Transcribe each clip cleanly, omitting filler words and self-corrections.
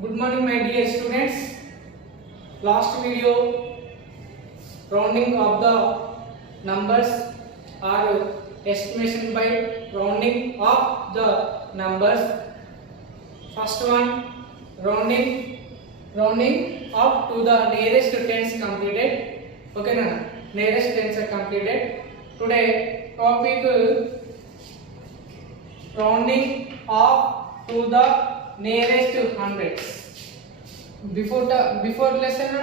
Good morning, my dear students. Last video, rounding of the numbers or estimation by rounding of the numbers. First one, rounding up to the nearest tens completed. Okay, na? Nearest tens are completed. Today, topic rounding up to the nearest hundreds. Before lesson,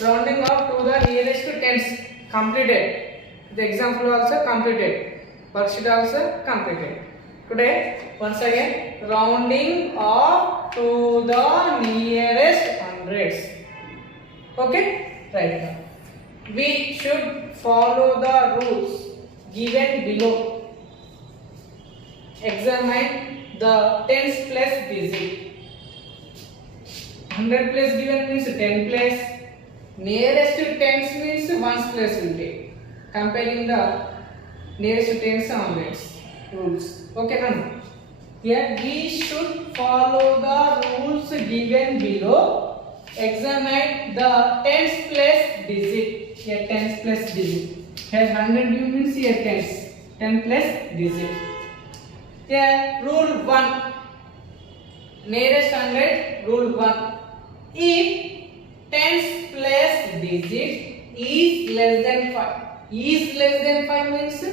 rounding up to the nearest tens completed. The example also completed. Worksheet also completed. Today, once again, rounding up to the nearest hundreds. Okay, right now. We should follow the rules given below. Examine the tens place digit. 100 place given means 10 place. Nearest to tens means ones place will take. Comparing the nearest to tens and hundreds rules. Okay, now here we should follow the rules given below. Examine the tens place digit. Here tens place digit. Here 100 means here tens. 10 place digit. Here rule 1. Nearest 100 rule 1. If tens place digit is less than 5. Is less than 5 means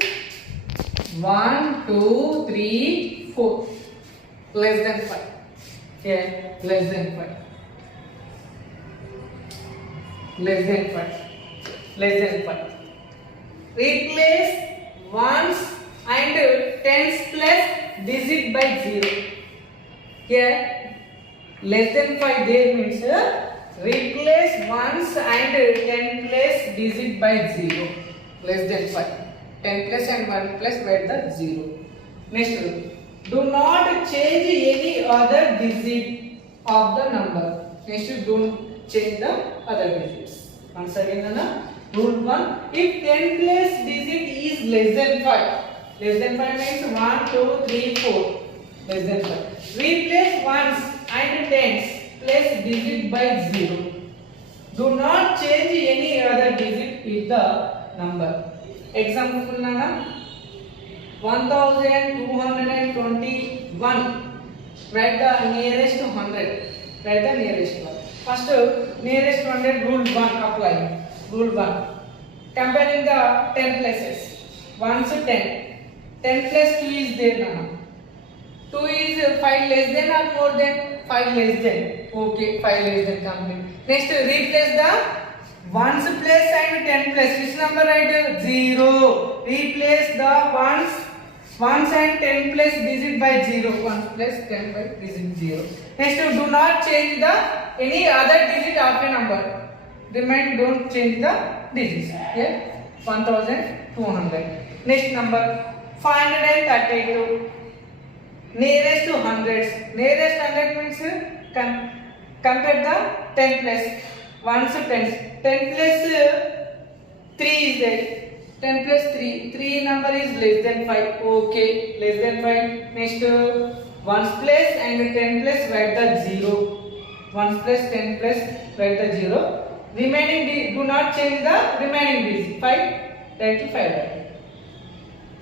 1, 2, 3, 4. Less than 5. Here less than 5. Less than 5. Less than 5. Replace ones and tens plus digit by 0. Here less than 5 there means replace ones and 10 plus digit by 0. Less than 5. 10 plus and 1 plus by the 0. Next rule. Do not change any other digit of the number. Next, don't change the other digits. Once again, rule 1. If 10 plus digit is less than 5. Less than 5 means 1, 2, 3, 4. Less than 5. Replace ones and tens plus digit by 0. Do not change any other digit with the number. Example, 1221. Write the nearest 100. Write the nearest one. First, nearest 100 rule 1 apply. Rule 1. Comparing the 10 places. 1 to 10. 10 plus 2 is there now. 2 is 5 less than or more than 5 less than. Okay, 5 less than complete. Next, replace the ones place and 10 place. Which number write? 0. Replace the ones and 10 place digit by 0. 1 plus 10 by digit 0. Next, do not change the any other digit of a number. Remind, don't change the digits. Here 1200. Next number 532. Nearest to hundreds. Nearest 100 means compare the 10 plus. Ones to 10. 10 plus 3 is there. 10 plus 3. 3 number is less than 5. Okay, less than 5. Next, ones place and 10 plus write the 0. Ones plus 10 plus write the 0. Remaining, do not change the remaining digit. 5, write to 5.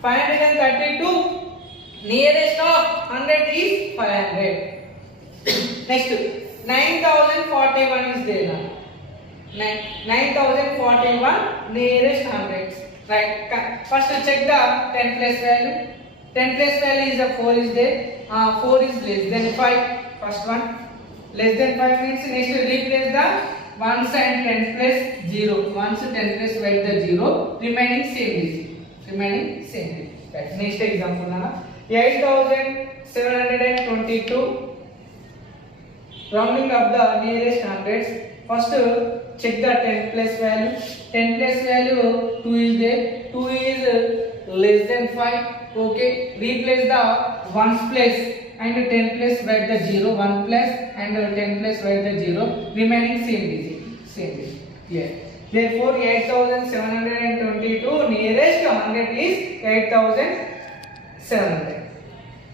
532. Nearest of 100 is 500. Next, 9041 is there now. 9041 nearest hundreds. Right. First check the 10 place value. 10 place value is a 4 is there. 4 is less than 5. First one. Less than 5 means next replace the ones and 10 plus 0. Ones and 10 plus write the 0. Remaining same digit. Remaining same digit. Right. Next example. 8722. Rounding up the nearest hundreds. First, check the 10 plus value. 10 plus value 2 is there. 2 is less than 5. Okay. Replace the ones place and 10 plus write the 0. 1 plus and 10 plus write the 0. Remaining same digit. Same digit. Yeah. Therefore, 8722 nearest 100 is 8700.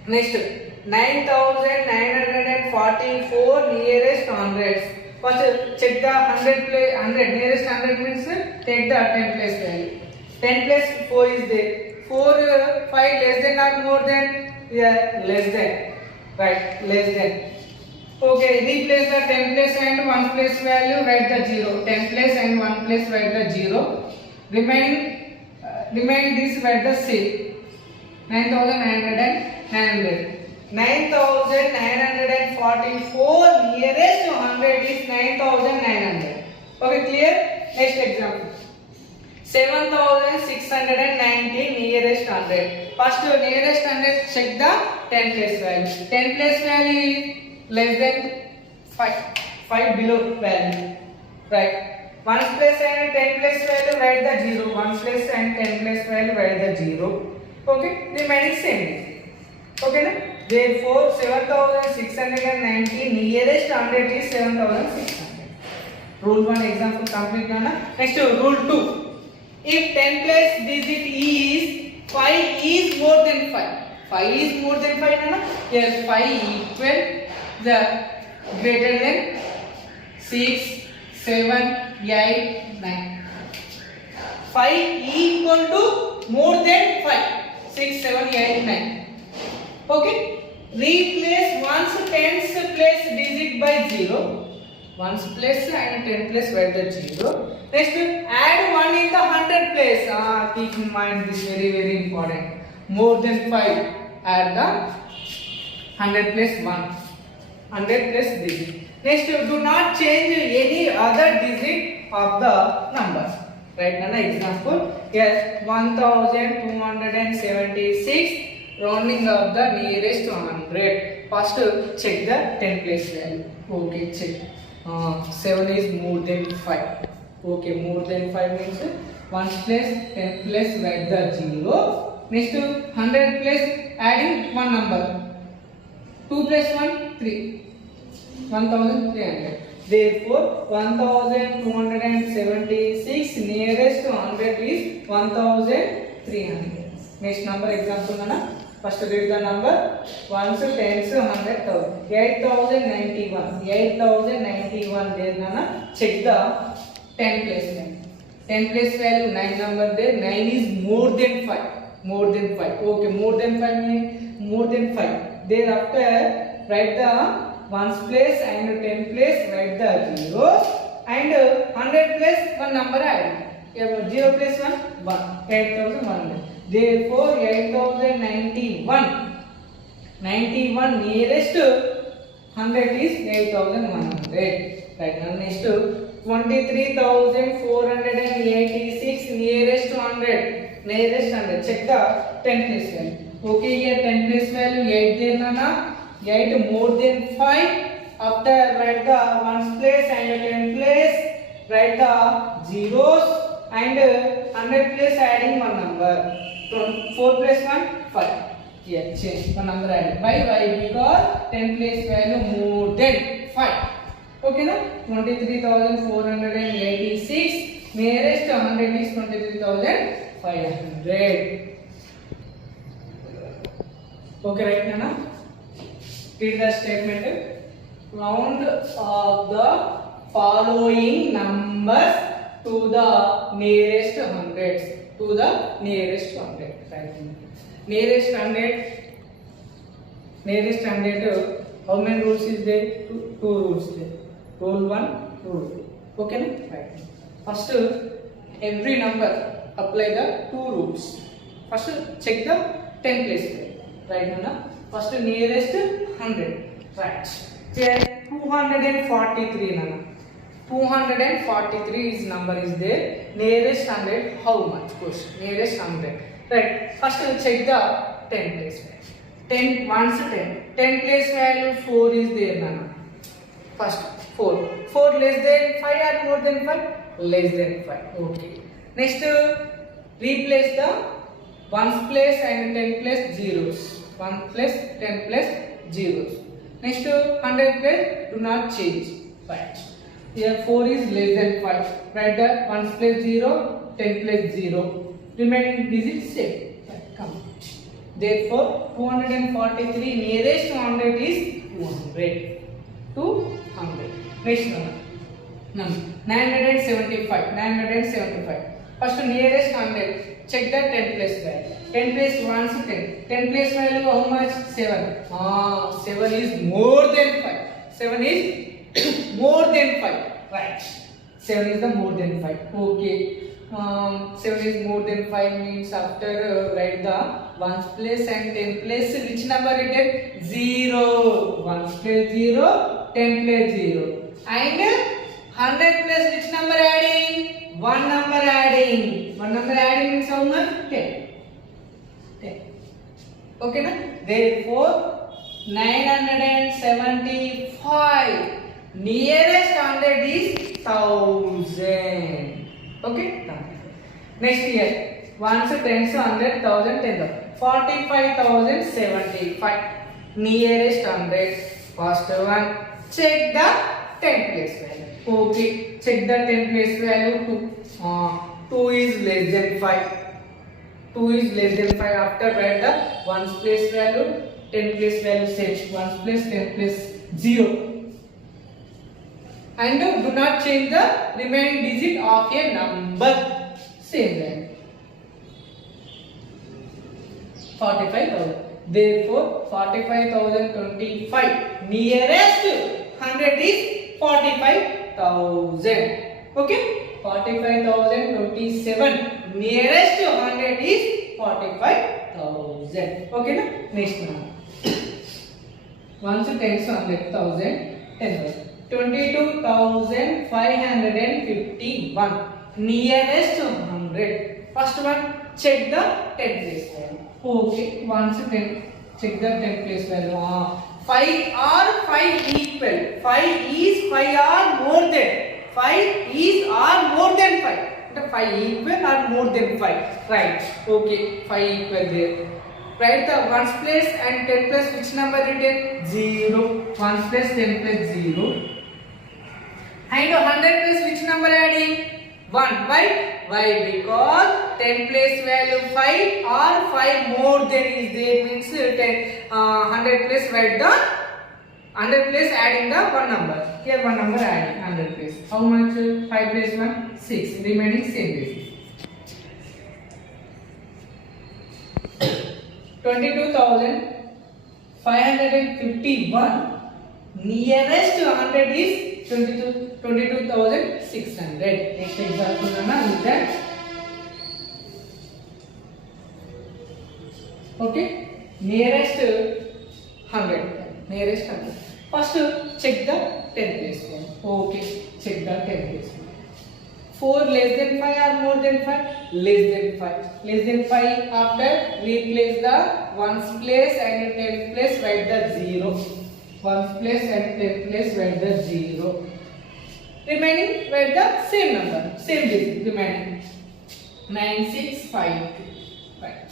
Next, 9944 nearest hundreds. First check the 100 nearest 100 means take the 10 place value. 10 plus 4 is there. 4 5 less than or more than? Yeah, less than. Right, less than. Okay, replace the 10 place and 1 place value, write the 0. 10 place and 1 place, write the 0. Remain this, write the same. 9944 nearest to 100 is 9900. Okay, clear? Next example. 7690 nearest 100. First nearest 100, check the 10 place value. 10 place value is less than 5 below value. Right. 1 place and 10 place value, write the 0. 1 place and 10 place value, write the 0. Okay, remaining same. Okay, na? Therefore 7690 nearest 100 is 7600. Rule 1 example complete na. Next rule 2. If 10 place digit is 5 is more than 5. 5 is more than 5 na? Yes, 5 equal the greater than 6, 7, 8, 9. 5 equal to more than 5. 6, 7, 8, 9. Okay. Replace one's tens place digit by 0. One's place and 10 place by the 0. Next, add 1 in the 100 place. Keep in mind this very important. More than 5. Add the 100 place 1. 100 place digit. Next, do not change any other digit of the number. Right now, example. Yes, 1276. Rounding up the nearest to 100. First, check the 10 place value. Okay, check. 7 is more than 5. Okay, more than 5 means 1 place, 10 place, write the 0. Next, 100 place, adding one number. 2 plus 1, 3. 1300. Therefore, 1276 nearest to 100 is 1300. Next number example nana. First read the number. 1s, 10s, 100,000. 8091. 8091 there nana. Check the 10 place value. 10 place value 9 number there. 9 is more than 5. More than 5. Okay, more than 5 means more than 5. Thereafter write the 1's place and 10 place, write the 0s and 100 place one number add. 0 place 1, 1. 8100. Therefore 8091. 91 nearest 100 is 8100. Right now next 23,486 nearest to 100. Nearest 100. Check the 10 place value. Okay, here 10 place value 8 there nana. 8 more than 5. After write the 1's place and 10 place, write the zeros and 100 place adding one number. 4 plus 1, 5. Here change one number added. Why? Because 10 place value more than 5. Okay na? 23,486 nearest 100 is 23,500. Okay, right na? Read the statement. Round of the following numbers to the nearest hundreds. To the nearest 100. Right. Nearest 100. Nearest 100. How many rules is there? Two rules there. Rule 1, rule 2. Okay, na? Right. First, every number apply the two rules. First, check the 10 place. Right now, first nearest 100. Right. Here 243 nana. 243 is number is there. Nearest 100 how much? Question. Nearest 100. Right. First check the 10 place value. 10 once 10. 10 place value 4 is there nana. First 4. 4 less than 5 or more than 5? Less than 5. Okay. Next replace the 1's place and 10 place zeros. 1 place 10 place zeros. Next 100 place do not change. Right. Here 4 is less than 5. Write the 1's place 0, 10 place 0. Remaining digit same. Right. Complete. Therefore, 243 nearest to 100 is 200. 200. Next one. Number 975. 975. First nearest 100. Check the 10 place value. 10 place 1 to 10. 10 place value how much? 7. 7 is more than 5. 7 is more than 5. Right. 7 is the more than 5. Okay. 7 is more than 5 means after write the 1's place and 10 place. Which number it is? 0. 1's place 0. 10 place 0. And 100 plus which number adding? 1 number adding. 1 number adding means how much? 10. 10. Okay na? Therefore 975. Nearest 100 is 1000. Okay? Next year 1s, 10s, 100, 1000, 10,000. 45,075. Nearest 100. First one. Check the 10 place value. Okay. Check the 10 place value. 2 is less than 5. 2 is less than 5. After write the 1's place value. 10 place value same. 1's place, 10 place 0. And do not change the remaining digit of a number. Same value. 45,000. Therefore, 45,025. Nearest 100 is 45,000. Okay? 45,027. Nearest 100 is 45,000. Okay na? Next one. 1s, 10s, 100,000, 10,000. 22,551. Nearest 100. First one, check the 10 place value. Okay, 1s, 10. Check the 10 place value. 5 or 5 equal. 5 is 5 or more than. 5 is or more than 5. The 5 equal or more than 5. Right. Okay, 5 equal there. Write the 1's place and 10 place which number it is? 0. 1's place 10 place 0. And 100 place which number adding? 1. Why? Because 10 place value 5 or 5 more than is there means 100 place write the 100 place adding the 1 number. Here 1 number adding 100 place. How much? 5 place 1? 6. Remaining same basis. 22,551. Nearest 100 is 22,600. Next example na with that. Okay. Nearest 100. Nearest 100. First check the 10 place one. Okay. Check the 10 place one. 4 less than 5 or more than 5? Less than 5. Less than 5 after replace the 1's place and 10th place write the 0. 1's place and 10th place write the 0. Remaining write the same number. Same digit remaining. 9652. Right.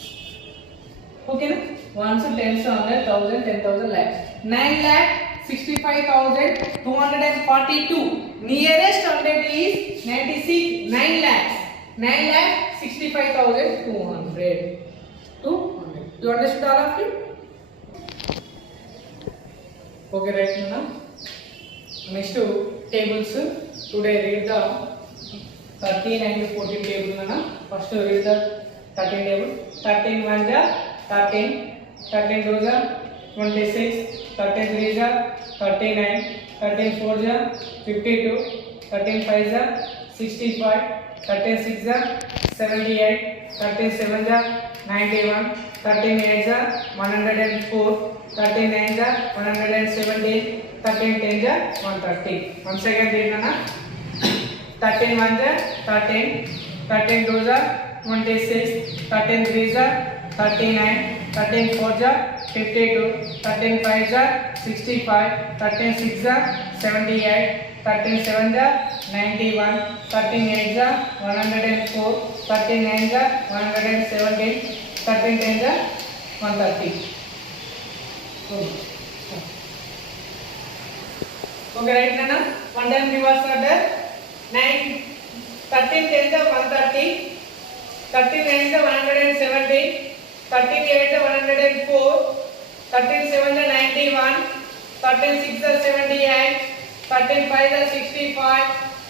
Okay na? 1s, 10s, 100, 1000, 10,000 lakhs. 9,65,242. Nearest 100 is 96, 9 lakhs. 9,65,200. 200. You understood all of it? Okay, right now. Next tables. Today read the 13 and 14 table. First read the 13 table. 13 1 ja 13. 13 2 ja 26. 13 3 ja 39. 13 4 ja 52. 13 5 ja 65. 13 6 ja 78. 13 7 ja 91. 13 8 ja 104. 13 9 ja 117. 13 10 ja 130. Once again read na. 13 1 ja 13. 13 2 ja 26. 13 3 ja 39. 13 4 ja 52. 13 5 ja 65. 13 6 ja 78. 13 7 ja 91. 13 8 ja 104. 13 9 ja 117. 13 10 ja 130. Okay, right now one time reverse order. 9 13 10 ja 130. 13 9 ja 117. 13 8 104, 13 7 91, 13 6 78, 13 5 65,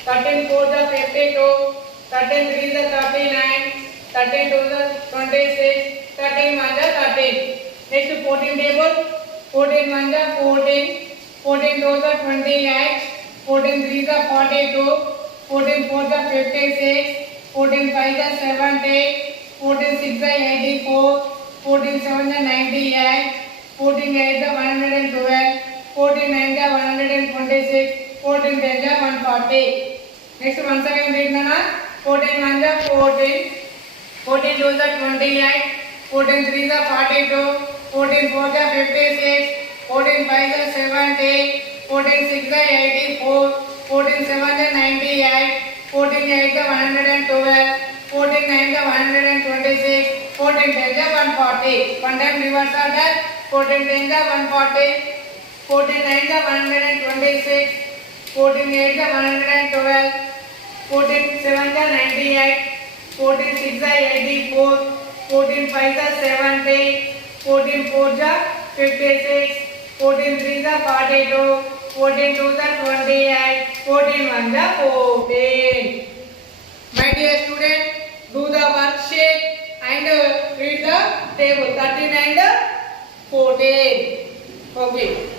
13 4 52, 13 3 39, 13 2 26, 13 1 13. Next 14 table, 14 1 14, 14 2 28, 14 3 42, 14 4 56, 14 5 70, 14 6 84, 14 7 98, 14 8 112, 14 9 126, 14 10 140. Next once again read Nana. 14 1 14, 14 2 28, 14 3 42, 14 4 56, 14 5 70, 14 6 84, 14 7 98, 14 8 112, 14 9 126, 14 10 140. One time reverse order. 14 10 140, 14 9 126, 14 8 112, 14 7 98, 14 6 84, 14 5 70, 14 4 56, 14 3 42, 14 2 28, 14 1 14. My dear student, do the worksheet and read the table 13 and 14. Okay.